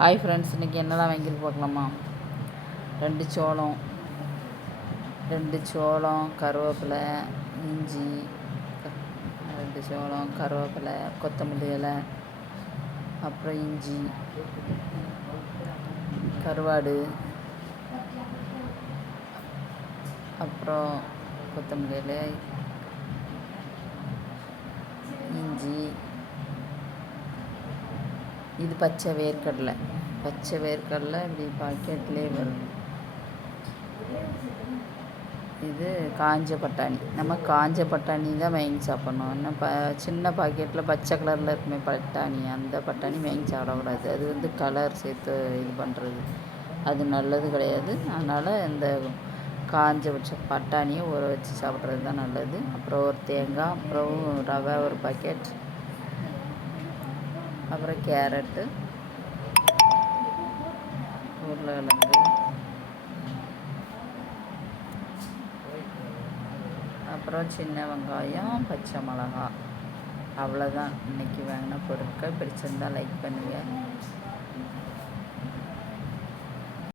Hi friends, இன்றைக்கி என்னெல்லாம் வாங்கிட்டு பார்க்கலாமா? ரெண்டு சோளம் கருவேப்பிலை, இஞ்சி, ரெண்டு சோளம் கருவேப்பிலை, கொத்தமல்லி இலை, அப்புறம் இஞ்சி, கருவாடு, அப்புறம் கொத்தமல்லி இலை, இஞ்சி. இது பச்சை வேர்க்கடலை இப்படி பாக்கெட்லேயே வரும். இது காஞ்ச பட்டாணி. நம்ம காஞ்ச பட்டாணி தான் வாங்கி சாப்பிட்ணும். இன்னும் சின்ன பாக்கெட்டில் பச்சை கலரில் இருக்குமே பட்டாணி, அந்த பட்டாணி வாங்கி சாப்பிடக்கூடாது. அது கலர் சேர்த்து இது பண்ணுறது, அது நல்லது கிடையாது. அதனால் இந்த காஞ்ச பச்சை பட்டாணியை ஊற வச்சு சாப்பிட்றது தான் நல்லது. அப்புறம் ஒரு தேங்காய், அப்புறம் ரவை ஒரு பாக்கெட், அப்புறம் கேரட்டு, உருளைக்கிழங்கு, அப்புறம் சின்ன வெங்காயம், பச்சை மிளகா. அவ்வளோதான் இன்றைக்கி வாங்கின பொருட்கள். பிடிச்சிருந்தால் லைக் பண்ணுங்கள்.